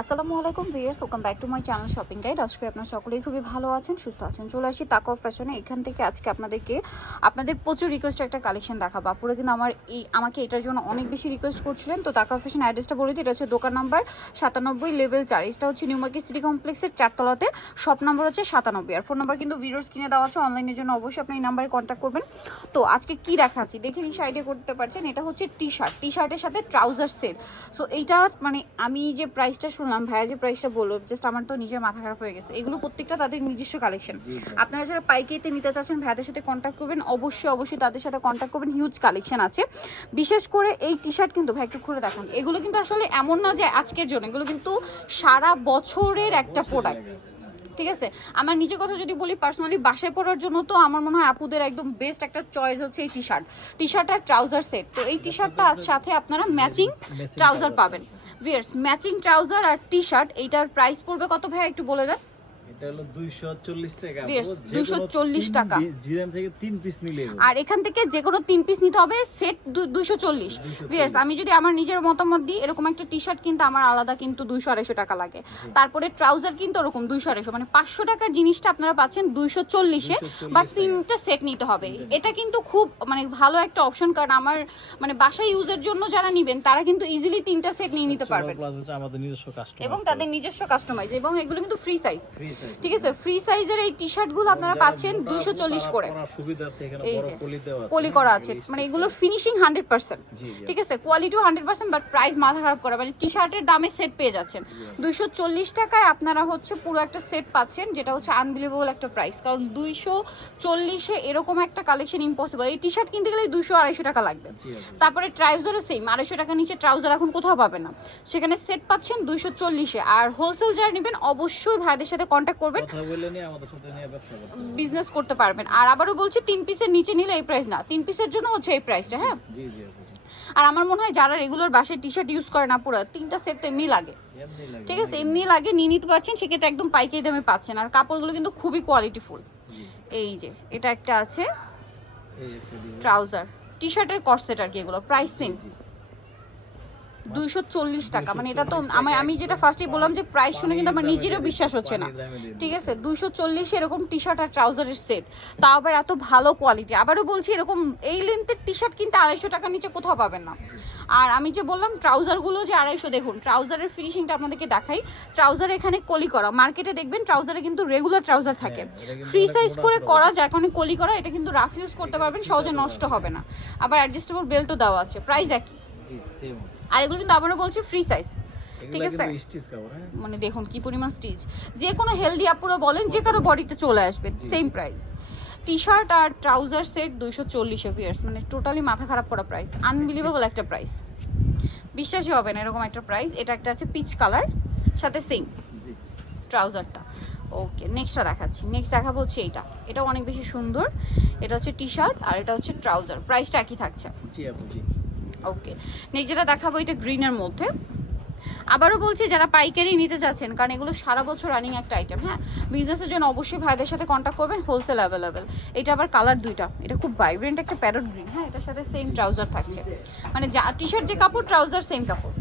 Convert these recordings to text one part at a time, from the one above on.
আসসালামু আলাইকুম viewers welcome back to my channel shopping guide আজকে আপনারা সকলেই খুবই ভালো আছেন, সুস্থ আছেন, চলে আসি তাকো ফ্যাশনে এখান থেকে আজকে আপনাদেরকে, আপনাদের প্রচুর রিকোয়েস্ট একটা কালেকশন দেখাবো। আপুরা কিন্তু আমার এই, আমাকে এটার জন্য অনেক বেশি রিকোয়েস্ট করছিলেন। তো তাকো ফ্যাশন অ্যাড্রেসটা বলে দিই, এটা হচ্ছে দোকান নাম্বার সাতানব্বই লেভেল চার। এটা হচ্ছে নিউ মার্কেট সিটি কমপ্লেক্সের চারতলাতে। শপ নাম্বার হচ্ছে সাতানব্বই। আর ফোন নাম্বার কিন্তু ভিডিওস কিনে দেওয়া আছে অনলাইনের জন্য অবশ্যই আপনি এই নাম্বারে কন্ট্যাক্ট করবেন। তো আজকে কি দেখাচ্ছি? দেখে নিশা আইডিয়া করতে পারছেন। এটা হচ্ছে টি শার্ট টি শার্টের সাথে ট্রাউজার সেট সো এইটা মানে আমি যে প্রাইসটা শুনলাম ভাইয়া যে প্রাইসটা বলল জাস্ট আমার তো নিজের মাথা খারাপ হয়ে গেছে। এগুলো প্রত্যেকটা তাদের নিজস্ব কালেকশন আপনারা যারা পাইকারিতে নিতে চাচ্ছেন ভাইয়াদের সাথে কন্ট্যাক্ট করবেন। অবশ্যই অবশ্যই তাদের সাথে কন্ট্যাক্ট করবেন। হিউজ কালেকশন আছে। বিশেষ করে এই টি শার্ট কিন্তু ভাই একটু খুলে দেখান। এগুলো কিন্তু আসলে এমন না যে আজকের জন্য এগুলো কিন্তু সারা বছরের একটা প্রোডাক্ট ঠিক আছে? আমার নিজের কথা যদি বলি পার্সোনালি বাসায় পড়ার জন্য তো আমার মনে হয় আপুদের একদম বেস্ট একটা চয়েস হচ্ছে এই টি শার্ট টি শার্ট আর ট্রাউজার সেট তো এই টি শার্টটা সাথে আপনারা ম্যাচিং ট্রাউজার পাবেন। ভিয়ার্স ম্যাচিং ট্রাউজার আর টি শার্ট এইটার প্রাইস পড়বে কত ভাই একটু বলে দেন? এটা হলো 240 টাকা। Yes, আপু, যে কোনো 240 টাকা। জিরাম থেকে তিন পিস নিলে আর এখান থেকে যে কোনো পিস নিতে হবে সেট দুইশো চল্লিশ। ভিয়ার্স আমি যদি আমার নিজের মতামত দিই এরকম একটা কিনতে আমার আলাদা কিন্তু টাকা লাগে। তারপরে ট্রাউজার কিন্তু ওরকম দুইশো আড়াইশো মানে পাঁচশো টাকার জিনিসটা আপনারা পাচ্ছেন দুইশো চল্লিশে বা তিনটা সেট নিতে হবে। এটা কিন্তু খুব মানে ভালো একটা অপশন কারণ আমার মানে বাসায় ইউজের জন্য যারা নিবেন তারা কিন্তু ইজিলি তিনটা সেট নিয়ে নিতে পারবেন। এবং তাদের নিজস্ব কাস্টমাইজ এবং এগুলো কিন্তু ফ্রি সাইজ ঠিক আছে ফ্রি সাইজের এই টি শার্টগুলো আপনারা পাচ্ছেন দুইশো চল্লিশ করে। এই যে আছে করা আছে। মানে এগুলোর ফিনিশিং হান্ড্রেড পার্সেন্ট। ঠিক আছে কোয়ালিটিও হান্ড্রেড পার্সেন্ট বাট প্রাইস মাথা খারাপ করা। মানে টি শার্টের দামে সেট পেয়ে যাচ্ছেন। দুইশো চল্লিশ টাকায় আপনারা হচ্ছে পুরো একটা সেট পাচ্ছেন যেটা হচ্ছে আনবিলিভেবল একটা প্রাইস কারণ দুইশো চল্লিশে এরকম একটা কালেকশন ইম্পসিবল এই টি শার্ট কিনতে গেলে দুইশো আড়াইশো টাকা লাগবে। তারপরে ট্রাউজারও সেম আড়াইশো টাকা নিচে ট্রাউজার এখন কোথাও পাবে না। সেখানে সেট পাচ্ছেন দুইশো চল্লিশে। আর হোলসেল যারা নেবেন অবশ্যই ভাইদের সাথে কন্ট্যাক্ট করবেন। বিজনেস করতে পারবেন। আর আবারও বলছি তিন পিসের নিচে নিলে এই প্রাইস না। তিন পিসের জন্য হচ্ছে এই প্রাইসটা হ্যাঁ। আর আমার মনে হয় যারা রেগুলার বাসায় টি শার্ট ইউজ করে না পুরো তিনটা সেট তো এমনি লাগে ঠিক আছে? এমনি লাগে। নিয়ে নিতে পারছেন সেক্ষেত্রে একদম পাইকারি দামে পাচ্ছেন। আর কাপড়গুলো কিন্তু খুবই কোয়ালিটিফুল। এই যে এটা একটা আছে ট্রাউজার টি শার্টের কস্টেট আর কি এগুলো। Price same. দুইশো চল্লিশ টাকা। মানে এটা তো আমার আমি যেটা ফার্স্টেই বললাম যে প্রাইস শুনে কিন্তু আমার নিজেরও বিশ্বাস হচ্ছে না। ঠিক আছে? দুইশো চল্লিশ এরকম টি শার্ট আর ট্রাউজারের সেট তাও আবার এত ভালো কোয়ালিটি আবারও বলছি এরকম এই লেন্থের টি শার্ট কিনতে আড়াইশো টাকার নিচে কোথাও পাবেন না। আর আমি যে বললাম ট্রাউজারগুলো যে আড়াইশো দেখুন ট্রাউজারের ফিনিশিংটা আপনাদেরকে দেখাই। ট্রাউজার এখানে কলি করা। মার্কেটে দেখবেন ট্রাউজারে কিন্তু রেগুলার ট্রাউজার থাকে। হ্যাঁ, ফ্রি সাইজ করে করা যার কারণে কলি করা এটা কিন্তু রাফ ইউজ করতে পারবেন সহজে নষ্ট হবে না। আবার অ্যাডজাস্টেবল বেল্টও দেওয়া আছে। প্রাইস একই। আর এগুলো কিন্তু আবারও বলছি ফ্রি সাইজ ঠিক আছে? হ্যাঁ। মানে দেখুন কি পরিমাণ স্টিচ যে কোনো হেলদি আপুরা বলেন যে কারও বডিতে চলে আসবে সেম প্রাইস টি শার্ট আর ট্রাউজার সেট দুইশো চল্লিশে ভিয়ার্স মানে টোটালি মাথা খারাপ করা প্রাইস আনবিলিভেবল একটা প্রাইস বিশ্বাসই হবে না এরকম একটা প্রাইস এটা একটা আছে পিচ কালার সাথে সেম ট্রাউজারটা ওকে নেক্সটটা দেখাচ্ছি। নেক্সট দেখাবো হচ্ছে এইটা। এটা অনেক বেশি সুন্দর। এটা হচ্ছে টি শার্ট আর এটা হচ্ছে ট্রাউজার প্রাইসটা একই থাকছে। জি আপু জি। ওকে নেক্সট যেটা দেখাবো এটা গ্রিনের মধ্যে। আবারও বলছি, যারা পাইকারি নিতে যাচ্ছেন, কারণ এগুলো সারা বছর রানিং একটা আইটেম হ্যাঁ? বিজনেসের জন্য অবশ্যই ভাইদের সাথে কন্ট্যাক্ট করবেন হোলসেল অ্যাভেলেবেল এটা আবার কালার দুইটা। এটা খুব ভাইব্রেন্ট একটা প্যারট গ্রিন হ্যাঁ? এটার সাথে সেম ট্রাউজার থাকছে। মানে যা টি শার্ট যে কাপড় ট্রাউজার সেম কাপড়।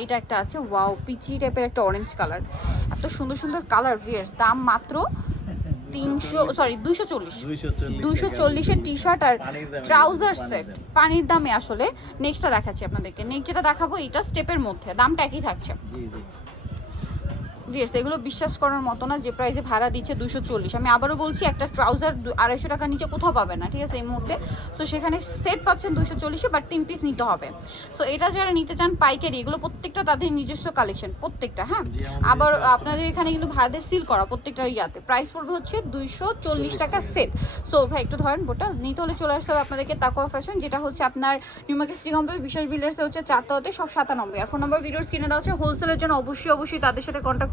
এইটা একটা আছে ওয়াও পিচি টাইপের একটা অরেঞ্জ কালার এত সুন্দর সুন্দর কালার ভিয়ার্স দাম মাত্র তিনশো সরি দুইশো চল্লিশ। 240 দুশো চল্লিশের টি শার্ট আর ট্রাউজার সেট। পানির দামে আসলে নেক্সটটা দেখাচ্ছি আপনাদেরকে। নেক্সট যেটা দেখাবো এটা স্টেপের মধ্যে। দামটা একই থাকছে। ভিয়ার্স এগুলো বিশ্বাস করার মতো না যে প্রাইসে ভাড়া দিচ্ছে দুশো চল্লিশ। আমি আবারও বলছি একটা ট্রাউজার আড়াইশো টাকার নিচে কোথাও পাবে না ঠিক আছে এই মুহূর্তে। সো সেখানে সেট পাচ্ছেন দুশো চল্লিশে বাট তিন পিস নিতে হবে। সো এটা যারা নিতে চান পাইকারি এগুলো প্রত্যেকটা তাদের নিজস্ব কালেকশন প্রত্যেকটা হ্যাঁ? আবার আপনাদের এখানে কিন্তু ভাড়াদের সিল করা প্রত্যেকটা ইয়াতে। প্রাইস পড়বে হচ্ছে দুইশো চল্লিশ টাকা সেট সো ভাই একটু ধরেন বোটা নিতে হলে চলে আসতে হবে আপনাদেরকে তাকোয়া ফ্যাশন যেটা হচ্ছে আপনার নিউমার্কেট সিটি কমপ্লেক্স বিশাল বিল্ডার্সে হচ্ছে চারটাতে সব সাতানব্বই। আর ফোন নম্বর ভিডিওস কিনে দেওয়া হচ্ছে হোলসেলের জন্য অবশ্যই অবশ্যই তাদের সাথে কন্ট্যাক্ট